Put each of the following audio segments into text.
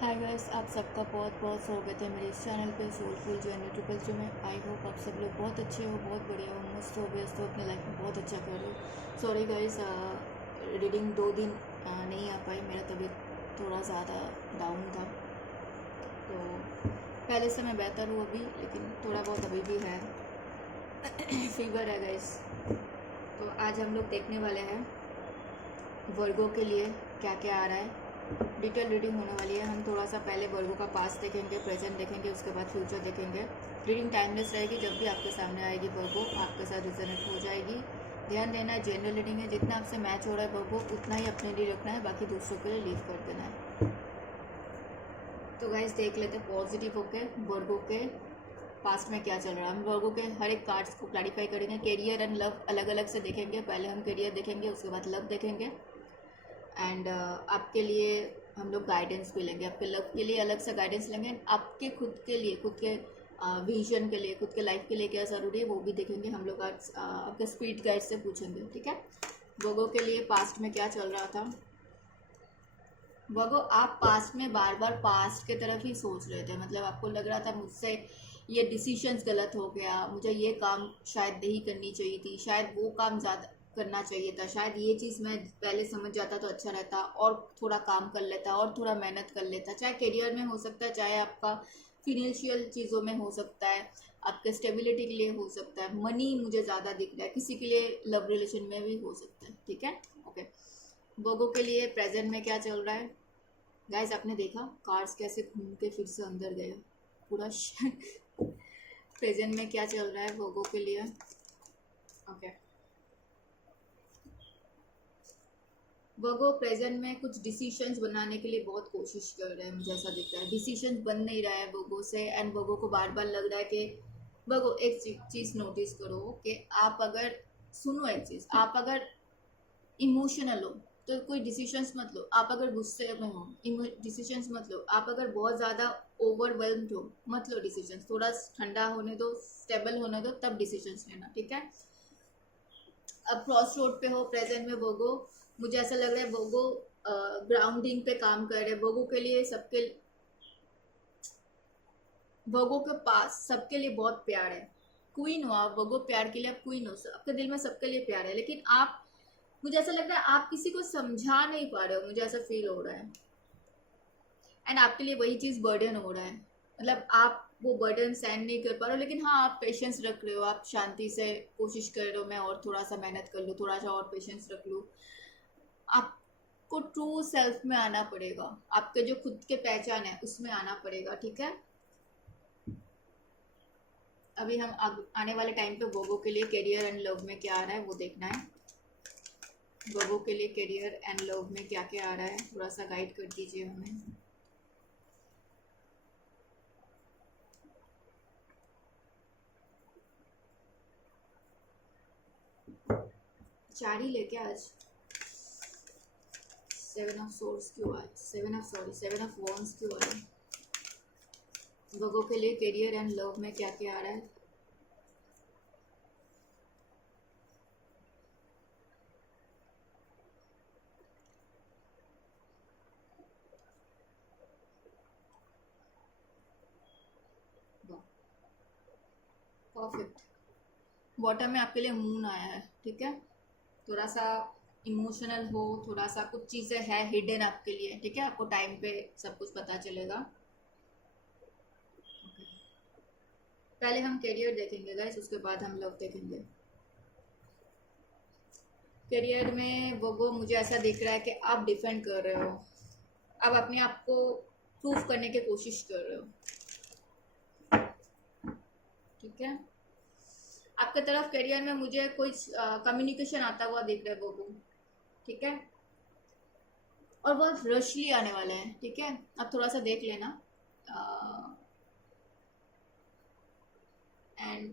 Hi guys, आप सबका बहुत बहुत स्वागत है मेरे इस चैनल पे सोलफुल जर्नी ट्रिपल जो में। आई होप आप सब लोग बहुत अच्छे हो, बहुत बढ़िया हो, मस्त हो, व्यस्त हो, अपने लाइफ में बहुत अच्छा कर रहे हो। सॉरी गाइस, रीडिंग 2 दिन नहीं आ पाई, मेरा तबीयत थोड़ा ज़्यादा डाउन था। तो पहले से मैं बेहतर हूँ अभी, लेकिन थोड़ा बहुत अभी भी है फीवर है गाइस। तो आज हम लोग देखने वाले हैं वर्गो के लिए क्या क्या आ रहा है। डिटेल रीडिंग होने वाली है। हम थोड़ा सा पहले वर्गो का पास्ट देखेंगे, प्रेजेंट देखेंगे, उसके बाद फ्यूचर देखेंगे। रीडिंग टाइमलेस रहेगी, जब भी आपके सामने आएगी वर्गो आपके साथ रिजोनेट हो जाएगी। ध्यान देना है, जनरल रीडिंग है, जितना आपसे मैच हो रहा है वर्गो उतना ही अपने लिए रखना है, बाकी दूसरों के लिए लीव कर देना है। तो गाइस देख लेते हैं पॉजिटिव होके वर्गो के पास्ट में क्या चल रहा है। हम वर्गो के हर एक कार्ड्स को क्लैरिफाई करेंगे। कैरियर एंड लव अलग अलग से देखेंगे। पहले हम कैरियर देखेंगे, उसके बाद लव देखेंगे। एंड आपके लिए हम लोग गाइडेंस भी लेंगे, आपके लव के लिए अलग से गाइडेंस लेंगे, आपके खुद के लिए, खुद के विजन के लिए, खुद के लाइफ के लिए क्या ज़रूरी है वो भी देखेंगे। हम लोग आज आपके स्पीड गाइड से पूछेंगे, ठीक है। वोगो के लिए पास्ट में क्या चल रहा था। वोगो, आप पास्ट में बार बार पास्ट के तरफ ही सोच रहे थे, मतलब आपको लग रहा था मुझसे ये डिसीजंस गलत हो गया, मुझे ये काम शायद नहीं करनी चाहिए थी, शायद वो काम ज़्यादा करना चाहिए था, शायद ये चीज़ मैं पहले समझ जाता तो अच्छा रहता, और थोड़ा काम कर लेता, और थोड़ा मेहनत कर लेता। चाहे करियर में हो सकता है, चाहे आपका फिनेंशियल चीज़ों में हो सकता है, आपके स्टेबिलिटी के लिए हो सकता है, मनी मुझे ज़्यादा दिख रहा है, किसी के लिए लव रिलेशन में भी हो सकता है, ठीक है। ओके, वोगो के लिए प्रेजेंट में क्या चल रहा है गाइस। आपने देखा कार्ड्स कैसे घूम के फिर से अंदर गए पूरा प्रेजेंट में क्या चल रहा है वोगो के लिए। ओके, वोगो प्रेजेंट में कुछ डिसीशंस बनाने के लिए बहुत कोशिश कर रहे हैं, मुझे ऐसा दिख रहा है। डिसीशंस बन नहीं रहा है वोगो से, एंड वोगो को बार बार लग रहा है कि वोगो एक चीज़ नोटिस करो कि आप अगर, सुनो एक चीज़, आप अगर इमोशनल हो तो कोई डिसीशंस मत लो। आप अगर गुस्से में हो डिसीशंस मत लो। आप अगर बहुत ज़्यादा ओवरवेल्म्ड हो मत लो डिसीशंस। थोड़ा ठंडा होने दो, स्टेबल होने दो, तब डिसीशंस लेना, ठीक है। अब क्रॉस रोड पे हो प्रेजेंट में वोगो, मुझे ऐसा लग रहा है वोगो ग्राउंडिंग पे काम कर रहे हैं। वोगो के लिए सबके, वोगो के पास सबके लिए बहुत प्यार है। क्वीन हो आप, वोगो प्यार के लिए आप क्वीन हो, आपके दिल में सबके लिए प्यार है, लेकिन आप, मुझे ऐसा लग रहा है आप किसी को समझा नहीं पा रहे हो, मुझे ऐसा फील हो रहा है। एंड आपके लिए वही चीज़ बर्डन हो रहा है, मतलब आप वो बर्डन सहन नहीं कर पा रहे हो, लेकिन हाँ आप पेशेंस रख रहे हो, आप शांति से कोशिश कर रहे हो मैं और थोड़ा सा मेहनत कर लूँ, थोड़ा सा और पेशेंस रख लूँ। आपको ट्रू सेल्फ में आना पड़ेगा, आपके जो खुद के पहचान है उसमें आना पड़ेगा, ठीक है। अभी हम आने वाले टाइम पे वोगो के लिए करियर एंड लव में क्या आ रहा है वो देखना है। वोगो के लिए करियर एंड लव में क्या क्या आ रहा है, थोड़ा सा गाइड कर दीजिए हमें। चार ही लेके आज सेवन ऑफ सोर्स क्यों आए, सेवन ऑफ वॉन्ड्स क्यों आए। लोगों के लिए करियर एंड लव में क्या क्या आ रहा है। परफेक्ट। बॉटम में आपके लिए मून आया है, ठीक है। थोड़ा सा इमोशनल हो, थोड़ा सा कुछ चीज़ें है हिडन आपके लिए, ठीक है। आपको टाइम पे सब कुछ पता चलेगा। पहले हम करियर देखेंगे गाइस, उसके बाद हम लव देखेंगे। करियर में वो मुझे ऐसा दिख रहा है कि आप डिफेंड कर रहे हो, आप अपने आप को प्रूफ करने की कोशिश कर रहे हो, ठीक है। आपके तरफ करियर में मुझे कोई कम्युनिकेशन आता हुआ दिख रहा है वो, ठीक है। और बहुत रशली आने वाले हैं, ठीक है। आप थोड़ा सा देख लेना। एंड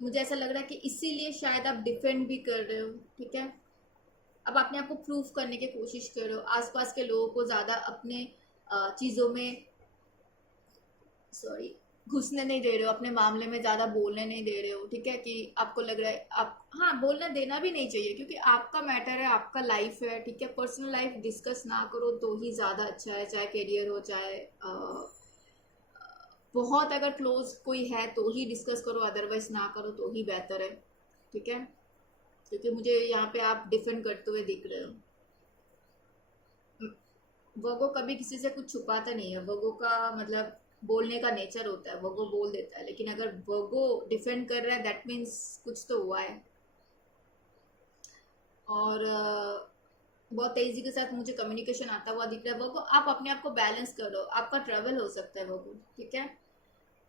मुझे ऐसा लग रहा है कि इसीलिए शायद आप डिफेंड भी कर रहे हो, ठीक है। अब अपने आप को प्रूफ करने की कोशिश कर रहे हो, आसपास के लोगों को ज़्यादा अपने चीज़ों में, सॉरी, घुसने नहीं दे रहे हो, अपने मामले में ज़्यादा बोलने नहीं दे रहे हो, ठीक है, कि आपको लग रहा है आप, हाँ बोलना देना भी नहीं चाहिए क्योंकि आपका मैटर है, आपका लाइफ है, ठीक है। पर्सनल लाइफ डिस्कस ना करो तो ही ज़्यादा अच्छा है, चाहे करियर हो चाहे बहुत अगर क्लोज कोई है तो ही डिस्कस करो, अदरवाइज ना करो तो ही बेहतर है, ठीक है। क्योंकि मुझे यहाँ पे आप डिफेंड करते हुए दिख रहे हो। वोगो कभी किसी से कुछ छुपाता नहीं है, वोगो का मतलब बोलने का नेचर होता है, वोगो बोल देता है, लेकिन अगर वोगो डिफेंड कर रहा है दैट मीन्स कुछ तो हुआ है। और बहुत तेजी के साथ मुझे कम्युनिकेशन आता हुआ दिख रहा है वोगो। आप अपने आप को बैलेंस करो, आपका ट्रेवल हो सकता है वोगो, ठीक है।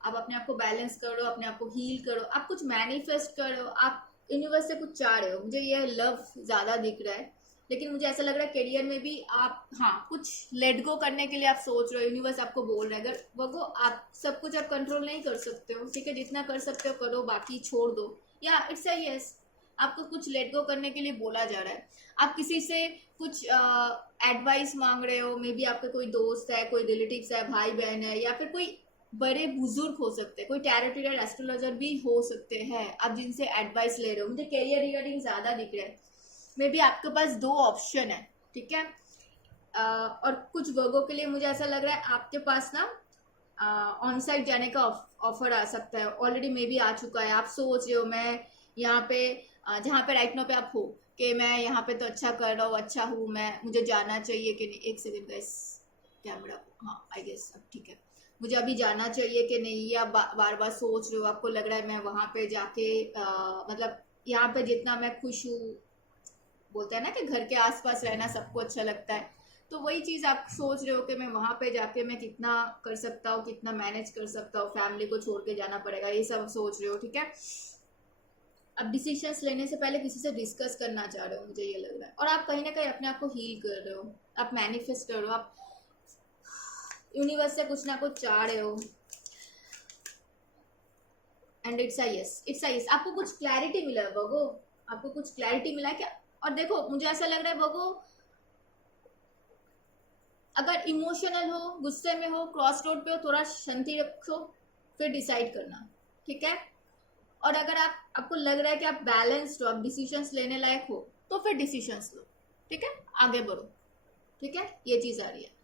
आप अपने आप को बैलेंस करो, अपने आप को हील करो, आप कुछ मैनिफेस्ट करो, आप यूनिवर्स से कुछ चाह रहे हो। मुझे ये लव ज़्यादा दिख रहा है, लेकिन मुझे ऐसा लग रहा है करियर में भी आप, हाँ कुछ लेट गो करने के लिए आप सोच रहे हो, यूनिवर्स आपको बोल रहा है। अगर वो आप सब कुछ आप कंट्रोल नहीं कर सकते हो, ठीक है, जितना कर सकते हो करो, बाकी छोड़ दो, या इट्स अ यस, आपको कुछ लेट गो करने के लिए बोला जा रहा है। आप किसी से कुछ एडवाइस मांग रहे हो, मे बी आपके कोई दोस्त है, कोई रिलेटिव्स है, भाई बहन है, या फिर कोई बड़े बुजुर्ग हो सकते हैं, कोई टैरोटियर एस्ट्रोलॉजर भी हो सकते हैं, आप जिनसे एडवाइस ले रहे हो। मुझे कैरियर रिगार्डिंग ज़्यादा दिख रहा है, मे बी आपके पास दो ऑप्शन है, ठीक है। और कुछ वर्गों के लिए मुझे ऐसा लग रहा है आपके पास ना ऑन साइट जाने का ऑफर आ सकता है, ऑलरेडी मे बी आ चुका है। आप सोच रहे हो मैं यहाँ पे जहाँ पे राइट नो पे आप हो कि मैं यहाँ पे तो अच्छा कर रहा हूँ, अच्छा हूँ मैं, मुझे जाना चाहिए कि नहीं। एक सेकेंड गाइस, कैमरा, हाँ आई गेस अब ठीक है। मुझे अभी जाना चाहिए कि नहीं, या बार बार सोच रहे हो, आपको लग रहा है मैं वहाँ पे जाके मतलब यहाँ पे जितना मैं खुश हूँ, बोलते हैं ना कि घर के आसपास रहना सबको अच्छा लगता है, तो वही चीज़ आप सोच रहे हो कि मैं वहाँ पे जाके मैं कितना कर सकता हूँ, कितना मैनेज कर सकता हूँ, फैमिली को छोड़ के जाना पड़ेगा, ये सब सोच रहे हो, ठीक है। अब डिसीजंस लेने से पहले किसी से डिस्कस करना चाह रहे हो, मुझे ये लग रहा है। और आप कहीं ना कहीं अपने आप को हील कर रहे हो, आप मैनिफेस्ट कर रहे हो, आप यूनिवर्स से कुछ ना कुछ चाह रहे हो, and it's a yes, it's a yes. आपको कुछ क्लैरिटी मिला है बगो, आपको कुछ क्लैरिटी मिला है क्या। और देखो मुझे ऐसा लग रहा है बगो, अगर इमोशनल हो, गुस्से में हो, क्रॉस रोड पे हो, थोड़ा शांति रखो, फिर डिसाइड करना, ठीक है। और अगर आपको लग रहा है कि आप बैलेंस्ड हो, आप डिसीजंस लेने लायक हो, तो फिर डिसीजंस लो, ठीक है, आगे बढ़ो, ठीक है। ये चीज आ रही है।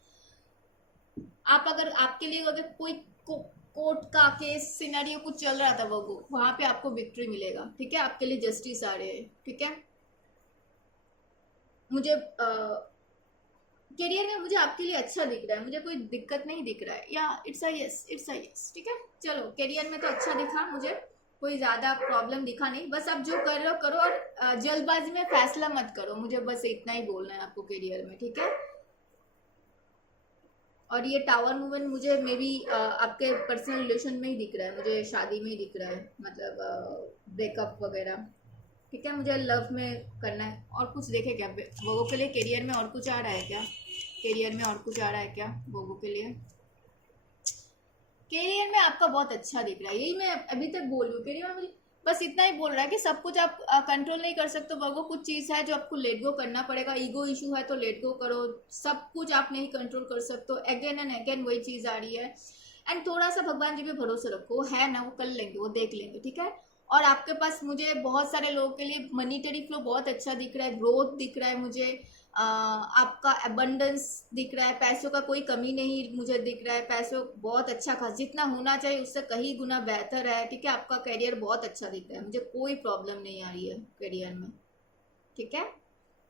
आप अगर आपके लिए अगर कोई कोर्ट का केस सिनेरियो कुछ चल रहा था वो, वहां पे आपको विक्ट्री मिलेगा, ठीक है, आपके लिए जस्टिस आ रहे हैं, ठीक है। मुझे करियर में मुझे आपके लिए अच्छा दिख रहा है, मुझे कोई दिक्कत नहीं दिख रहा है, या it's a yes, it's a yes, ठीक है। चलो करियर में तो अच्छा दिखा मुझे, कोई ज्यादा प्रॉब्लम दिखा नहीं, बस आप जो कर रहे हो करो, और जल्दबाजी में फैसला मत करो, मुझे बस इतना ही बोलना है आपको करियर में, ठीक है। और ये टावर मूवमेंट मुझे मे बी आपके पर्सनल रिलेशन में ही दिख रहा है, मुझे शादी में ही दिख रहा है, मतलब ब्रेकअप वगैरह, ठीक है। मुझे लव में करना है। और कुछ देखे क्या वो के लिए, करियर में और कुछ आ रहा है क्या, करियर में और कुछ आ रहा है क्या वो के लिए। करियर में आपका बहुत अच्छा दिख रहा है, यही मैं अभी तक बोल रही हूँ। करियर में मुझे बस इतना ही बोल रहा है कि सब कुछ आप कंट्रोल नहीं कर सकते, वर्गो कुछ चीज़ है जो आपको लेट गो करना पड़ेगा, ईगो इशू है तो लेट गो करो, सब कुछ आप नहीं कंट्रोल कर सकते हो, अगेन एंड अगेन वही चीज़ आ रही है। एंड थोड़ा सा भगवान जी पे भरोसा रखो, वो है ना, वो कर लेंगे, वो देख लेंगे, ठीक है। और आपके पास मुझे बहुत सारे लोगों के लिए मनीटरी फ्लो बहुत अच्छा दिख रहा है, ग्रोथ दिख रहा है मुझे, आपका अबंडेंस दिख रहा है, पैसों का कोई कमी नहीं मुझे दिख रहा है, पैसों बहुत अच्छा खास, जितना होना चाहिए उससे कहीं गुना बेहतर है, ठीक है। आपका करियर बहुत अच्छा दिख रहा है, मुझे कोई प्रॉब्लम नहीं आ रही है करियर में, ठीक है।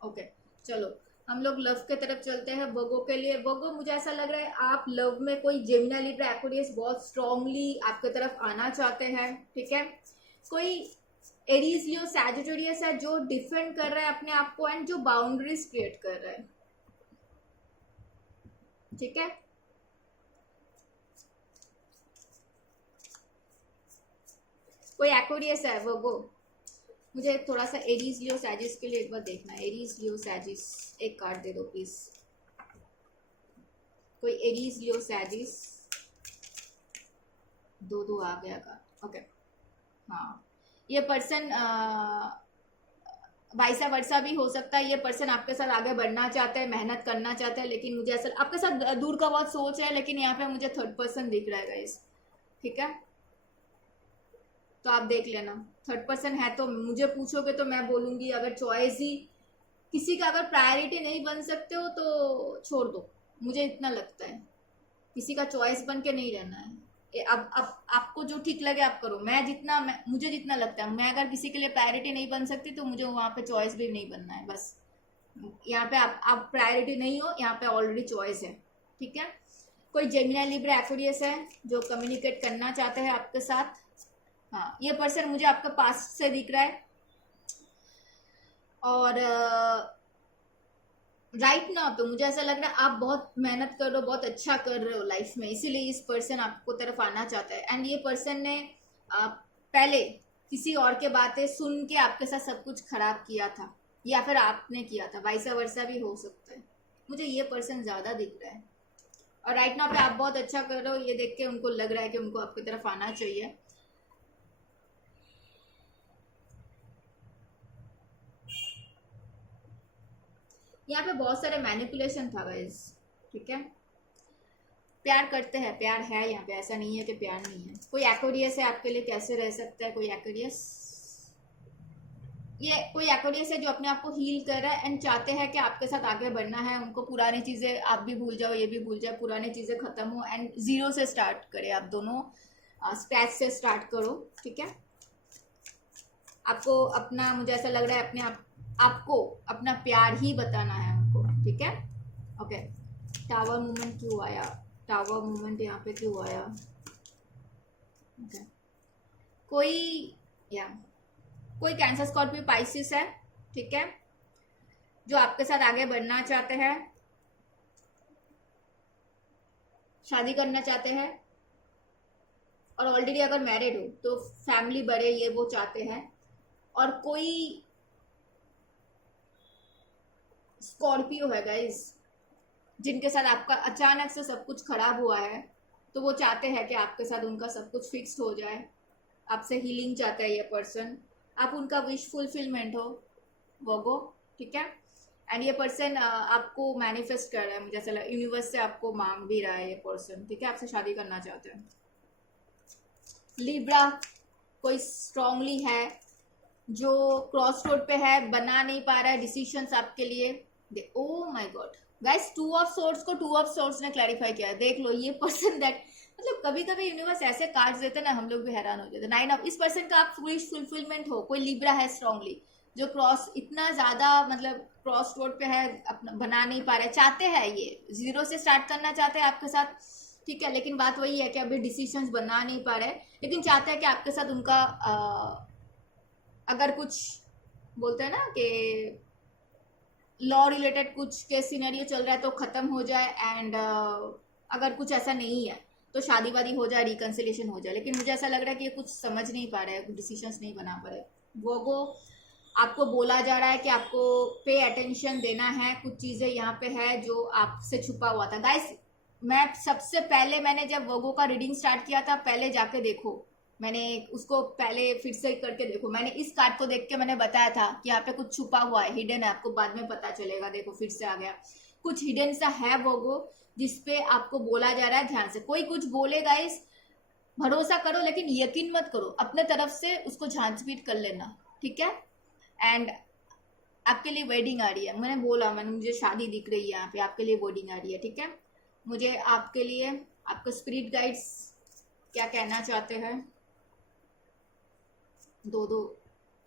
ओके चलो हम लोग लव के तरफ चलते हैं। बगो के लिए, बगो मुझे ऐसा लग रहा है आप लव में कोई जेमिनी लिब्रा एक्वेरियस बहुत स्ट्रांगली आपके तरफ आना चाहते हैं, ठीक है। कोई एरीज लियो सैजिटेरियस है जो डिफेंड कर रहा है अपने आप को, एंड जो बाउंड्रीज क्रिएट कर रहा है, ठीक है। कोई एक्वेरियस है वो मुझे थोड़ा सा एरीज लियो सैजिस के लिए एक बार देखना है। एरीज लियो सैजिस, एक कार्ड दे दो प्लीज। कोई एरीज लियो सैजिस, दो दो आ गया कार्ड, ओके। हाँ ये पर्सन वाइसा वर्षा भी हो सकता है, ये पर्सन आपके साथ आगे बढ़ना चाहते हैं, मेहनत करना चाहते हैं, लेकिन मुझे ऐसा आपके साथ दूर का बहुत सोच रहा है, लेकिन यहाँ पे मुझे थर्ड पर्सन दिख रहा है गाइस, ठीक है, तो आप देख लेना। थर्ड पर्सन है तो मुझे पूछोगे तो मैं बोलूंगी अगर चॉइस ही किसी का अगर प्रायोरिटी नहीं बन सकते हो तो छोड़ दो, मुझे इतना लगता है। किसी का चॉइस बन के नहीं रहना है। अब आपको जो ठीक लगे आप करो। मुझे जितना लगता है, मैं अगर किसी के लिए प्रायोरिटी नहीं बन सकती तो मुझे वहां पे चॉइस भी नहीं बनना है। बस यहाँ पे आप प्रायोरिटी नहीं हो, यहाँ पे ऑलरेडी चॉइस है, ठीक है। कोई जेमिनी लिब्रा एक्वेरियस है जो कम्युनिकेट करना चाहते हैं आपके साथ। हाँ, ये पर्सन मुझे आपके पास से दिख रहा है और राइट ना तो मुझे ऐसा लग रहा है आप बहुत मेहनत कर रहे हो, बहुत अच्छा कर रहे हो लाइफ में, इसीलिए इस पर्सन आपको तरफ आना चाहता है। एंड ये पर्सन ने पहले किसी और के बातें सुन के आपके साथ सब कुछ खराब किया था, या फिर आपने किया था, वाइसा वर्सा भी हो सकता है। मुझे ये पर्सन ज्यादा दिख रहा है और राइट नाउ पे आप बहुत अच्छा कर रहे हो, ये देख के उनको लग रहा है कि उनको आपकी तरफ आना चाहिए। यहाँ पे बहुत सारे मैनिपुलेशन था गाइस, ठीक है। प्यार करते हैं, प्यार है यहाँ पे, ऐसा नहीं है कि प्यार नहीं है। कोई एक्वेरियस है आपके लिए, कैसे रह सकता है कोई एक्वेरियस? ये कोई एक्वेरियस है जो अपने आप को हील कर रहा है एंड चाहते हैं कि आपके साथ आगे बढ़ना है। उनको पुरानी चीजें, आप भी भूल जाओ, ये भी भूल जाए, पुरानी चीजें खत्म हो एंड जीरो से स्टार्ट करे। आप दोनों स्क्रैच से स्टार्ट करो, ठीक है। आपको अपना, मुझे ऐसा लग रहा है अपने आपको अपना प्यार ही बताना है उनको, ठीक है। ओके, टावर मूवमेंट क्यों आया? टावर मूवमेंट यहाँ पे क्यों आया? ओके, कोई कैंसर स्कॉर्पियो पाइसिस है, ठीक है, जो आपके साथ आगे बढ़ना चाहते हैं, शादी करना चाहते हैं और ऑलरेडी अगर मैरिड हो तो फैमिली बढ़े, ये वो चाहते हैं। और कोई स्कॉर्पियो है गाइस जिनके साथ आपका अचानक से सब कुछ खराब हुआ है, तो वो चाहते हैं कि आपके साथ उनका सब कुछ फिक्स्ड हो जाए। आपसे हीलिंग चाहता है ये पर्सन, आप उनका विश फुलफिलमेंट हो वो, ठीक है। एंड ये पर्सन आपको मैनिफेस्ट कर रहा है, मुझे ऐसा लगा यूनिवर्स से आपको मांग भी रहा है ये पर्सन, ठीक है, आपसे शादी करना चाहते हैं। लिब्रा कोई स्ट्रांगली है जो क्रॉस रोड पे है, बना नहीं पा रहा है डिसीजंस आपके लिए। Oh my God guys, 2 of swords को 2 ऑफ सोर्ड्स ने क्लैरिफाई किया है। देख लो ये पर्सन दैट, मतलब कभी कभी यूनिवर्स ऐसे कार्ड्स देते ना, हम लोग भी हैरान हो जाते। 9 ऑफ, इस पर्सन का आप विश फुलफिलमेंट हो। कोई लिब्रा है स्ट्रांगली जो क्रॉस, इतना ज्यादा मतलब क्रॉस रोड पे है, अपना बना नहीं पा रहे, चाहते हैं ये जीरो से स्टार्ट करना चाहते हैं आपके साथ, ठीक है। लेकिन बात वही है कि अभी डिसीजंस बना नहीं पा रहे, लेकिन चाहते हैं कि आपके साथ उनका अगर कुछ बोलते हैं ना कि लॉ रिलेटेड कुछ केस सिनेरियो चल रहा है तो खत्म हो जाए एंड अगर कुछ ऐसा नहीं है तो शादी वादी हो जाए, रिकन्सिलिएशन हो जाए। लेकिन मुझे ऐसा लग रहा है कि ये कुछ समझ नहीं पा रहे हैं, कुछ डिसीजंस नहीं बना पा रहे। वो आपको बोला जा रहा है कि आपको पे अटेंशन देना है, कुछ चीजें यहाँ पे है जो आपसे छुपा हुआ था। गाइस मैं सबसे पहले, मैंने जब वोगो का रीडिंग स्टार्ट किया था, पहले जाके देखो, मैंने उसको पहले फिर से करके देखो। मैंने इस कार्ड को देख के मैंने बताया था कि यहाँ पे कुछ छुपा हुआ है, हिडन है, आपको बाद में पता चलेगा। देखो फिर से आ गया, कुछ हिडन सा है वोगो जिसपे आपको बोला जा रहा है ध्यान से। कोई कुछ बोले गाइस, भरोसा करो लेकिन यकीन मत करो, अपने तरफ से उसको झांच पीट कर लेना, ठीक है। एंड आपके लिए वेडिंग आ रही है, मैंने बोला, मुझे शादी दिख रही है यहाँ पे, आपके लिए वेडिंग आ रही है, ठीक है। मुझे आपके लिए आपके स्पिरिट गाइड्स क्या कहना चाहते हैं, 2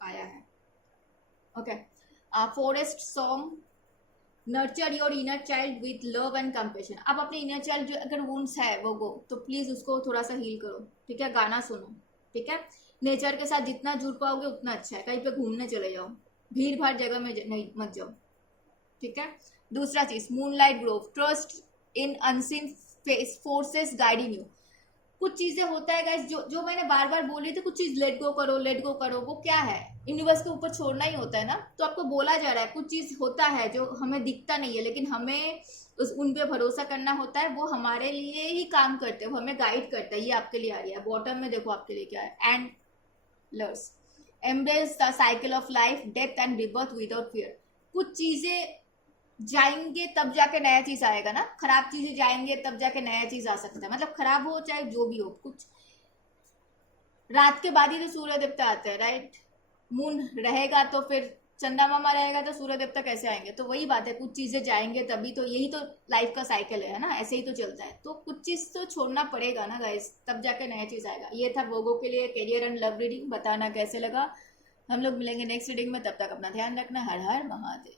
आया है। Okay, forest song, nurture your inner child with love and compassion. आप अपने इनर चाइल्ड जो अगर वुंड्स है वो तो प्लीज उसको थोड़ा सा हील करो, ठीक है। गाना सुनो, ठीक है। नेचर के साथ जितना जुड़ पाओगे उतना अच्छा है। कहीं पे घूमने चले जाओ, भीड़ भाड़ जगह में नहीं मत जाओ, ठीक है। दूसरा चीज, moonlight Grove, trust in unseen forces guiding you. कुछ चीजें होता है गाइस जो मैंने बार बार बोली थी, कुछ चीज लेट गो करो, लेट गो करो। वो क्या है, यूनिवर्स के ऊपर छोड़ना ही होता है ना। तो आपको बोला जा रहा है कुछ चीज होता है जो हमें दिखता नहीं है, लेकिन हमें उन पे भरोसा करना होता है। वो हमारे लिए ही काम करते हैं, वो हमें गाइड करता है। ये आपके लिए आ रही है, बॉटम में देखो आपके लिए क्या है, एंड लर्स, embrace the cycle of life, death and rebirth without fear. कुछ चीजें जाएंगे तब जाके नया चीज आएगा ना, खराब चीजें जाएंगे तब जाके नया चीज आ सकता है। मतलब खराब हो चाहे जो भी हो, कुछ रात के बाद ही तो सूर्य देवता आते हैं, राइट। मून रहेगा तो फिर चंदा मामा रहेगा तो सूर्य देवता कैसे आएंगे? तो वही बात है, कुछ चीजें जाएंगे तभी तो, यही तो लाइफ का साइकिल है ना, ऐसे ही तो चलता है। तो कुछ चीज तो छोड़ना पड़ेगा ना गाइस, तब जाके नया चीज आएगा। ये था वोगो के लिए करियर एंड लव रीडिंग, बताना कैसे लगा। हम लोग मिलेंगे नेक्स्ट रीडिंग में, तब तक अपना ध्यान रखना। हर हर महादेव।